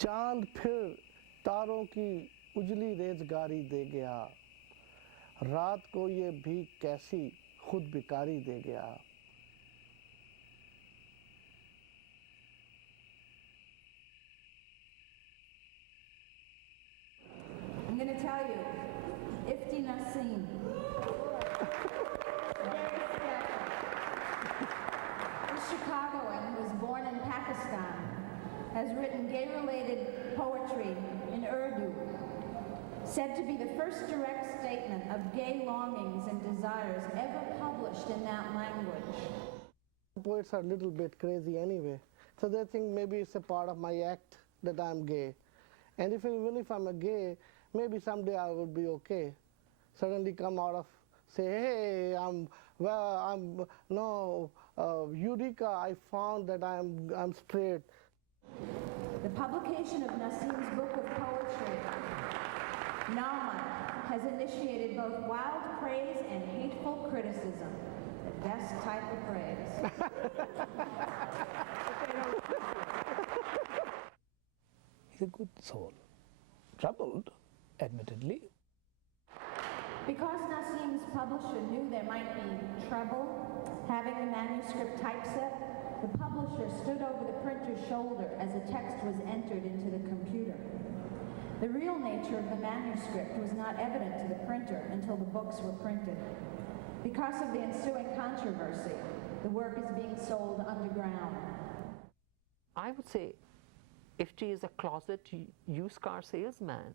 चांद फिर तारों की उजली रेजगारी दे गया, रात को ये भी कैसी खुद बिकारी दे गया। I'm going to tell you, Ifti Nasim, very special. This Chicagoan who was born in Pakistan has written gay-related poetry in Urdu, said to be the first direct statement of gay longings and desires ever published in that language. Poets are a little bit crazy anyway, so they think maybe it's a part of my act that I'm gay. And even if I'm a gay, maybe someday I will be okay. Suddenly come out of, say, hey, Eureka, I found that I'm straight. The publication of Nasim's book of poetry, Nama, has initiated both wild praise and hateful criticism. The best type of praise. He's a good soul. Troubled, admittedly. Because Nasim's publisher knew there might be trouble having the manuscript typeset, the publisher stood over the printer's shoulder as the text was entered into the computer. The real nature of the manuscript was not evident to the printer until the books were printed. Because of the ensuing controversy, the work is being sold underground. I would say Ifti is a closet used car salesman.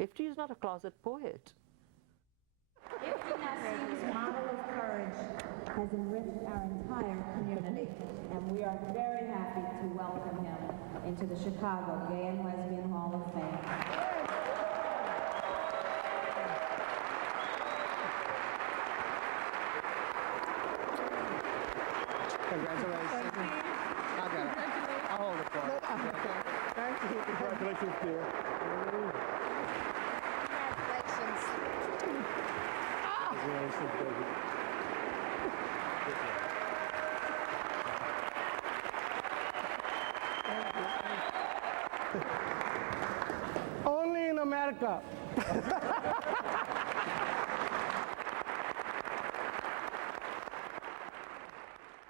Ifti is not a closet poet. Ifti Nasim's model of courage has enriched our entire community, and we are very happy to welcome him into the Chicago Gay and Lesbian Hall of Fame. Congratulations. I'll hold it for you. Thank you. Congratulations, dear. Congratulations, baby. Only in America.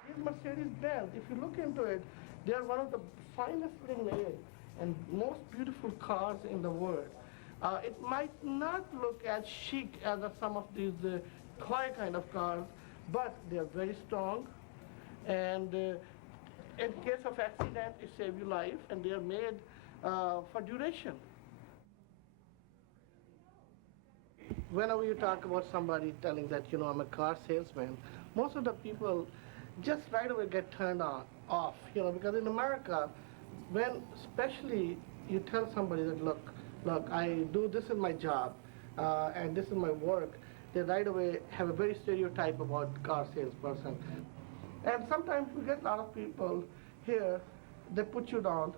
These Mercedes-Benz, if you look into it, they are one of the finest made and most beautiful cars in the world. It might not look as chic as some of these toy kind of cars, but they are very strong, and in case of accident, it saves your life, and they are made for duration. Whenever you talk about somebody telling that, I'm a car salesman, most of the people just right away get turned off, because in America, when especially you tell somebody that, look, I do this in my job, and this is my work, they right away have a very stereotype about car salesperson. And sometimes we get a lot of people here, they put you down,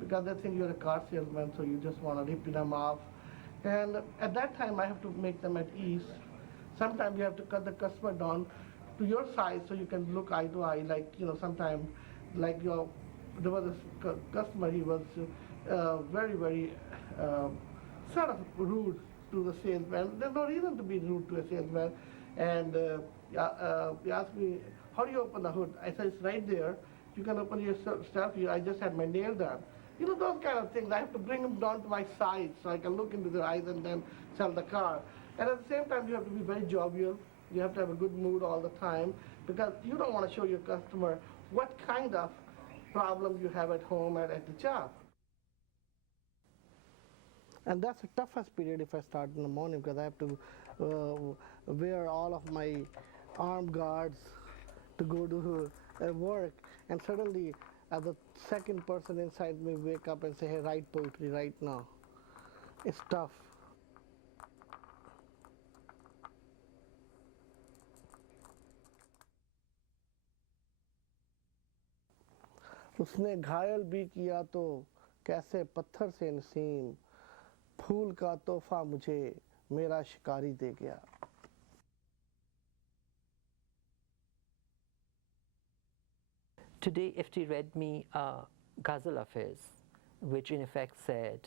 because they think you're a car salesman, so you just want to rip them off. And at that time, I have to make them at ease. Sometimes you have to cut the customer down to your size so you can look eye to eye, like, sometimes, like, there was a customer, he was very, very sort of rude to the salesman. There's no reason to be rude to a salesman. And he asked me, how do you open the hood? I said, it's right there. You can open yourself here. I just had my nail done. Those kind of things. I have to bring them down to my side so I can look into their eyes and then sell the car. And at the same time, you have to be very jovial. You have to have a good mood all the time, because you don't want to show your customer what kind of problem you have at home and at the job. And that's the toughest period if I start in the morning, because I have to wear all of my armed guards to go to work, and suddenly the second person inside me wake up and say, hey, write poetry right now. It's tough. उसने घायल भी किया तो कैसे पत्थर से नसीम, फूल का तोहफा मुझे मेरा शिकारी दे गया. Today, Ifti read me a ghazal of his, which in effect said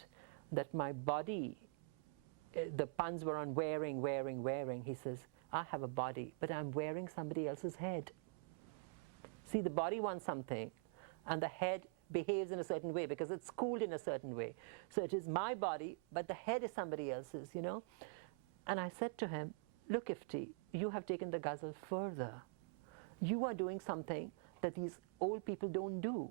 that my body, the puns were on wearing, wearing, wearing. He says, I have a body, but I'm wearing somebody else's head. See, the body wants something, and the head behaves in a certain way because it's schooled in a certain way. So it is my body, but the head is somebody else's, you know. And I said to him, look, Ifti, you have taken the ghazal further. You are doing something that these old people don't do.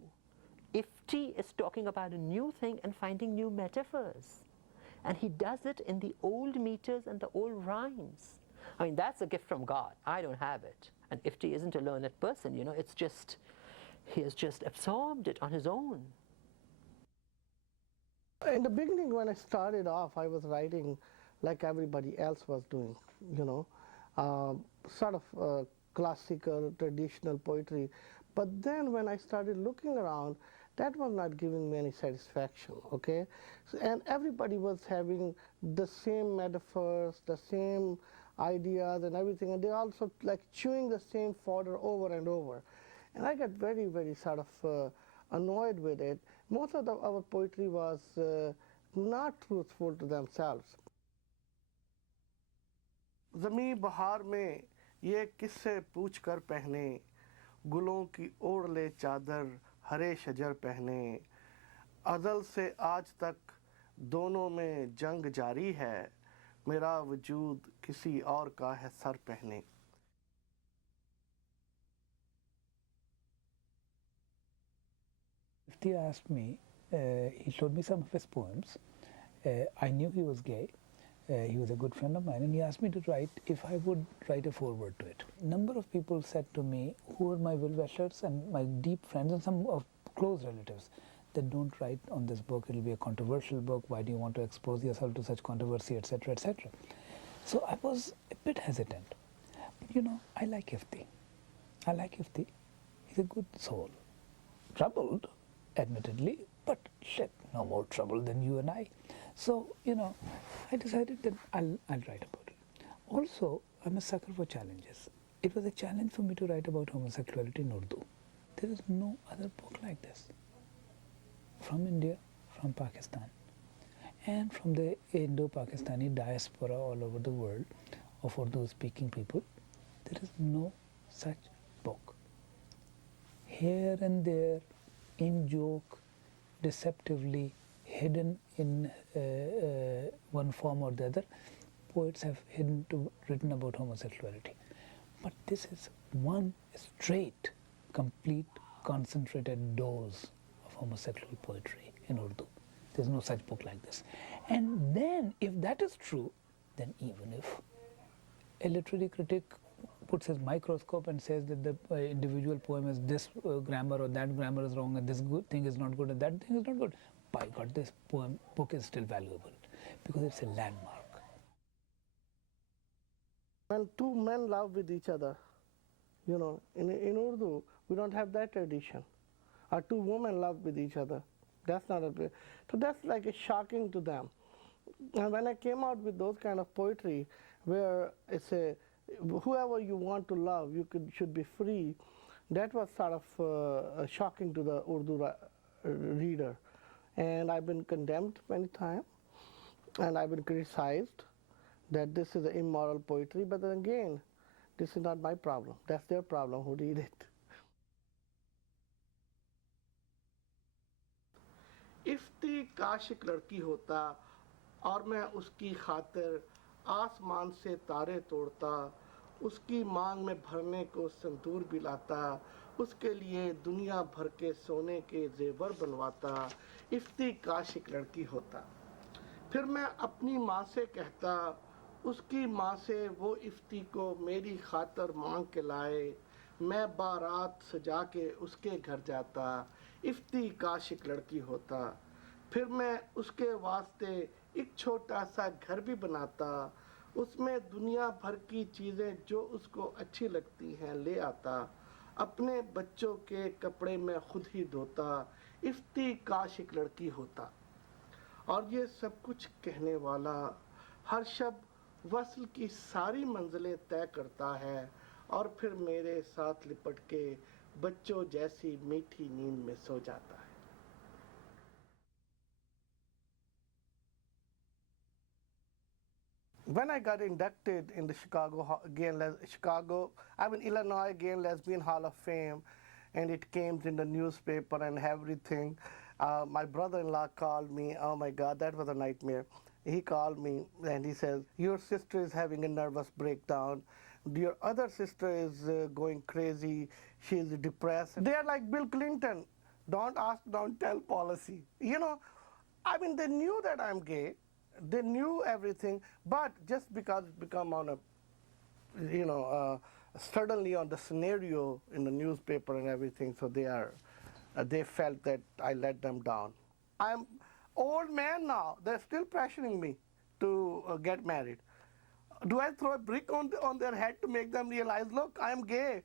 Ifti is talking about a new thing and finding new metaphors. And he does it in the old meters and the old rhymes. I mean, that's a gift from God. I don't have it. And Ifti isn't a learned person, you know, it's just, he has just absorbed it on his own. In the beginning, when I started off, I was writing like everybody else was doing, you know, sort of classical, traditional poetry. But then when I started looking around, that was not giving me any satisfaction, okay? So, and everybody was having the same metaphors, the same ideas and everything, and they also like chewing the same fodder over and over. And I got very, very sort of annoyed with it. Most of our poetry was not truthful to themselves. ज़मीं बहार में ये किस्से पूछ कर पहने, गुलों की ओढ़ ले चादर हरे शजर पहने, अज़ल से आज तक दोनों में जंग जारी है, मेरा वजूद किसी और का है सर पहने. Ifti asked me, he showed me some of his poems. I knew he was gay. He was a good friend of mine, and he asked me to write, if I would write a foreword to it. A number of people said to me, who are my well-wishers and my deep friends and some of close relatives, that don't write on this book, it'll be a controversial book, why do you want to expose yourself to such controversy, etc., etc. So I was a bit hesitant. But you know, I like Ifti. I like Ifti. He's a good soul. Troubled, admittedly, but shit, no more trouble than you and I. So, you know, I decided that I'll write about it. Also, I'm a sucker for challenges. It was a challenge for me to write about homosexuality in Urdu. There is no other book like this. From India, from Pakistan, and from the Indo-Pakistani diaspora all over the world of Urdu-speaking people, there is no such book. Here and there, in joke, deceptively, hidden in one form or the other, poets have written about homosexuality. But this is one straight, complete, concentrated dose of homosexual poetry in Urdu. There's no such book like this. And then, if that is true, then even if a literary critic puts his microscope and says that the individual poem is this grammar or that grammar is wrong and this good thing is not good and that thing is not good, by God, this book is still valuable because it's a landmark. When two men love with each other, you know, in Urdu, we don't have that tradition. Or two women love with each other. That's not a bit. So that's like a shocking to them. And when I came out with those kind of poetry, where it's a whoever you want to love, should be free, that was sort of shocking to the Urdu reader. And I've been condemned many times, and I've been criticized that this is immoral poetry, but then again, this is not my problem. That's their problem who read it. Ifti काशिक लड़की होता और मैं उसकी खातिर आसमान से तारे तोड़ता, उसकी मांग में भरने को संतूर भी लाता, उसके लिए दुनिया भर के सोने के जेवर बनवाता, इफ्ती काशिक लड़की होता. फिर मैं अपनी माँ से कहता, उसकी माँ से वो इफ्ती को मेरी खातिर मांग के लाए, मैं बारात सजा के उसके घर जाता, इफ्ती काशिक लड़की होता. फिर मैं उसके वास्ते एक छोटा सा घर भी बनाता, उसमें दुनिया भर की चीज़ें जो उसको अच्छी लगती हैं ले आता, अपने बच्चों के कपड़े में खुद ही धोता, इफ्ती काशिक लड़की होता. और ये सब कुछ कहने वाला हर शब वस्ल की सारी मंजिलें तय करता है और फिर मेरे साथ लिपट के बच्चों जैसी मीठी नींद में सो जाता है. When I got inducted in the Illinois Gay and Lesbian Hall of Fame, and it came in the newspaper and everything, my brother-in-law called me. Oh my God, that was a nightmare. He called me and he says, "Your sister is having a nervous breakdown. Your other sister is going crazy. She is depressed." They are like Bill Clinton. Don't ask, don't tell policy. You know, I mean, they knew that I'm gay. They knew everything, but just because it become on a, suddenly on the scenario in the newspaper and everything, so they felt that I let them down. I'm old man now. They're still pressuring me to get married. Do I throw a brick on their head to make them realize, look, I'm gay?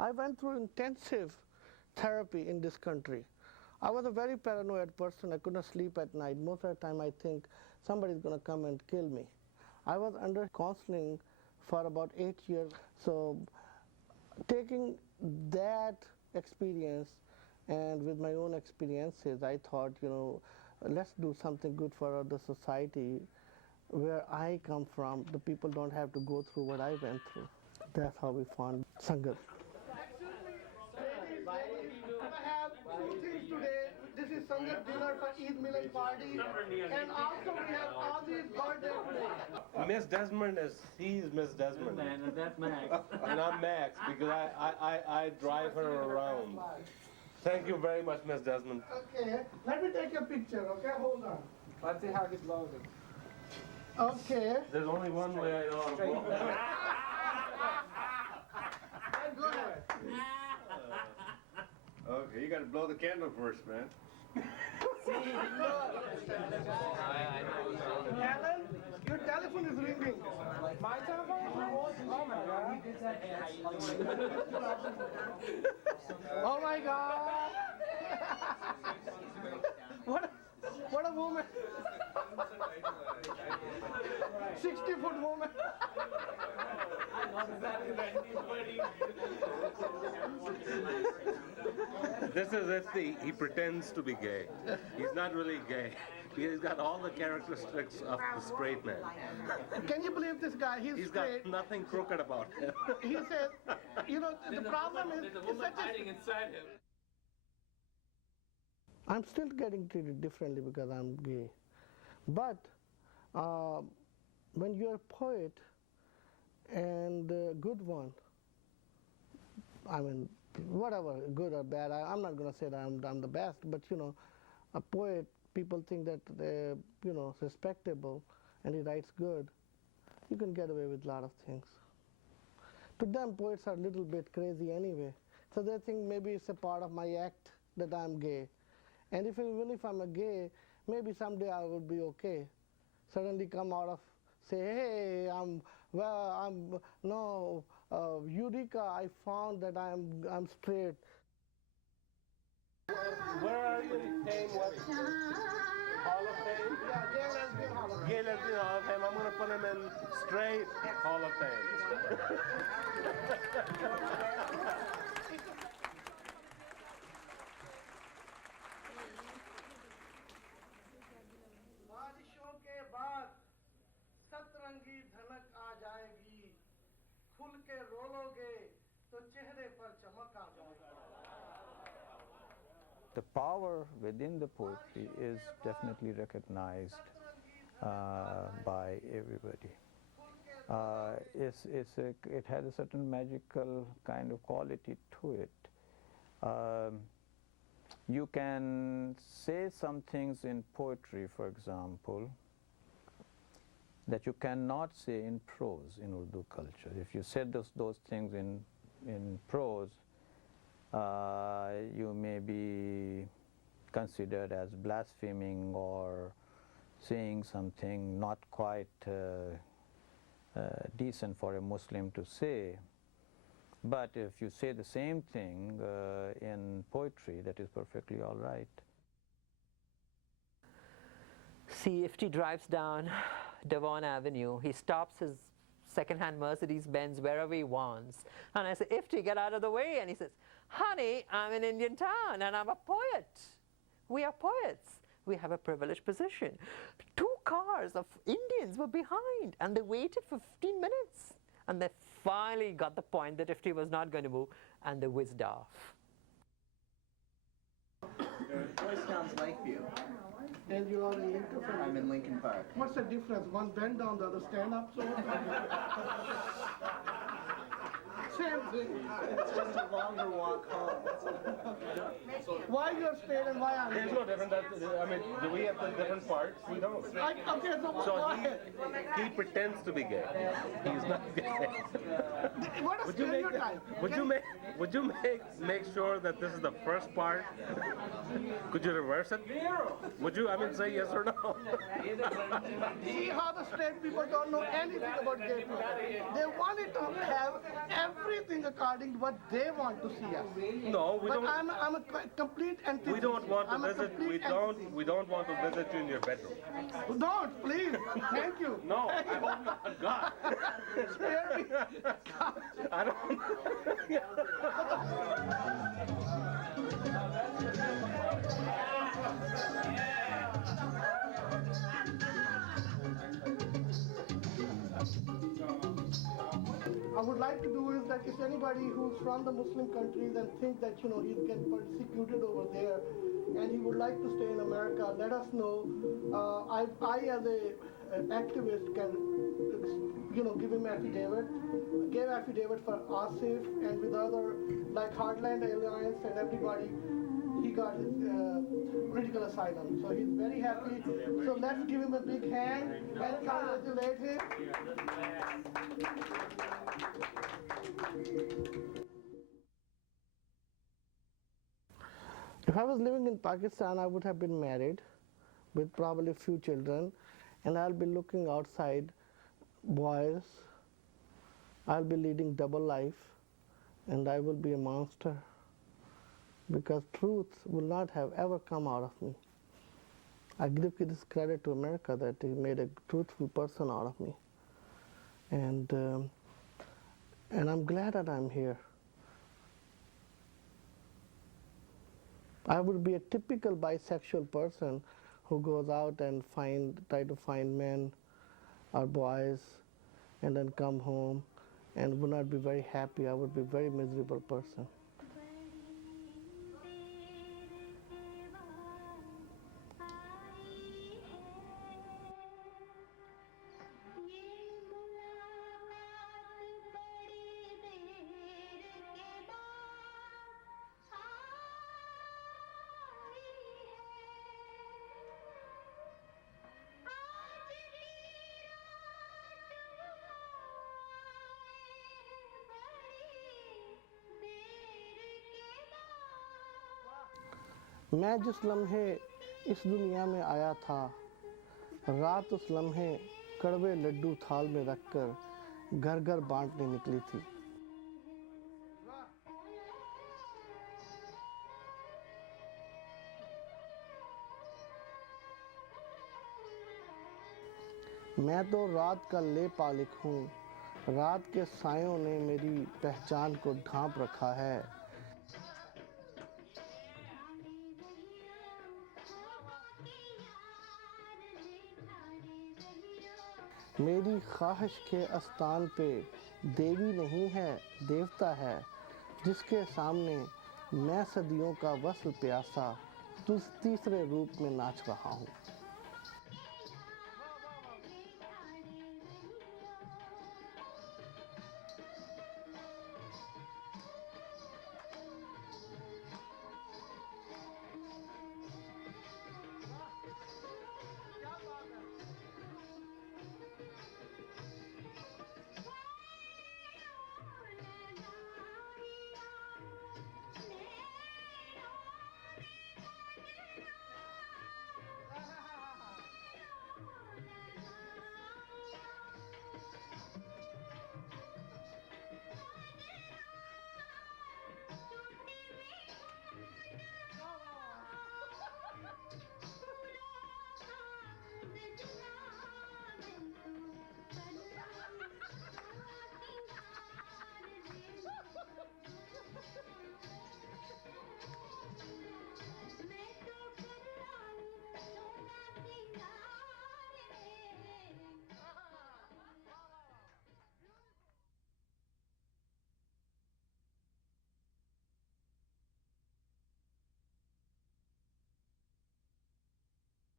I went through intensive therapy in this country. I was a very paranoid person. I couldn't sleep at night. Most of the time I think somebody's going to come and kill me. I was under counseling for about 8 years. So taking that experience and with my own experiences, I thought, let's do something good for the society. Where I come from, the people don't have to go through what I went through. That's how we found Sangat. I have two things today. This is Sangat dinner for Eid Milan party, and also we have Aussie's birthday today. Miss Desmond he's Miss Desmond. And that's Max. And I'm Max because I drive her around. Thank you very much, Miss Desmond. Okay, let me take a picture, okay? Hold on. Let's see how it blows it. Okay. There's only one way I know how to blow. Go ahead. Okay, you gotta blow the candle first, man. Alan, your telephone is ringing. My telephone is ringing? Oh my God. Oh my God. What a woman. 60-foot woman. This is Ifti. He pretends to be gay. He's not really gay. He's got all the characteristics of the straight man. Can you believe this guy? He's got straight. nothing crooked about him. He says, the problem is, There's a woman hiding inside him. I'm still getting treated differently because I'm gay. But when you're a poet and a good one, I mean, whatever, good or bad, I'm not going to say that I'm the best, but a poet, people think that they're, respectable and he writes good. You can get away with a lot of things. To them, poets are a little bit crazy anyway. So they think maybe it's a part of my act that I'm gay. And even if I'm a gay, maybe someday I will be okay. Suddenly come out of, say, hey, Eureka, I found that I'm straight. Where are you in Fame? What? Hall of Fame? Yeah, Gay Lesbian Hall of Fame. Gay Lesbian Hall of Fame. I'm going to put him in straight Hall of Fame. बारिशों के बाद सतरंगी धनक आ जाएगी खुल के रोलोगे तो चेहरे पर चमक आ जाएगी. The power within the poetry is definitely recognized by everybody. It has a certain magical kind of quality to it. You can say some things in poetry, for example, that you cannot say in prose in Urdu culture. If you said those things in prose, you may be considered as blaspheming or saying something not quite decent for a Muslim to say. But if you say the same thing in poetry, that is perfectly all right. See, Ifti drives down Devon Avenue. He stops his second-hand Mercedes-Benz wherever he wants. And I say, Ifti, get out of the way. And he says, honey, I'm in Indian Town and I'm a poet. We are poets. we have a privileged position. 2 cars of Indians were behind, and they waited for 15 minutes. And they finally got the point that Ifti was not going to move, and they whizzed off. Voice sounds like you. And you are in Lincoln Park? I'm in Lincoln Park. What's the difference? One bend down, the other stand up? So same thing. It's just a longer walk home. Why you're straight and why I'm There's no difference. I mean, do we have the different parts? We don't. Okay, So why? he pretends to be gay. He's not gay. What a Would you make stereotype. would you make sure that this is the first part? Could you reverse it? Would you? I mean, say yes or no. See how the straight people don't know anything about gay people. They wanted to have everything according to what they want to see us. No, we But don't. I'm a complete antithesis. We don't want to I'm a visit. complete antithesis. We don't want to visit you in your bedroom. Don't, please. Thank you. No, I hope not. God. Spare me. I don't. I would like to do is that if anybody who's from the Muslim countries and think that he'll get persecuted over there and he would like to stay in America, let us know. I as an activist can give him affidavit. Gave affidavit for Asif and with other like Heartland Alliance and everybody. He got his political asylum. So he's very happy. So let's give him a big hand and congratulate him. If I was living in Pakistan, I would have been married with probably a few children, and I'll be looking outside boys. I'll be leading double life, and I will be a monster because truth will not have ever come out of me. I give this credit to America that he made a truthful person out of me, and I'm glad that I'm here. I would be a typical bisexual person who goes out and try to find men or boys and then come home and would not be very happy. I would be a very miserable person. मैं जिस लम्हे इस दुनिया में आया था, रात उस लम्हे कड़वे लड्डू थाल में रखकर घर घर बांटने निकली थी। मैं तो रात का लेपालिक हूँ, रात के सायों ने मेरी पहचान को ढांप रखा है। मेरी ख्वाहिश के आस्थान पे देवी नहीं है, देवता है, जिसके सामने मैं सदियों का वस्ल प्यासा तुझ तीसरे रूप में नाच रहा हूँ।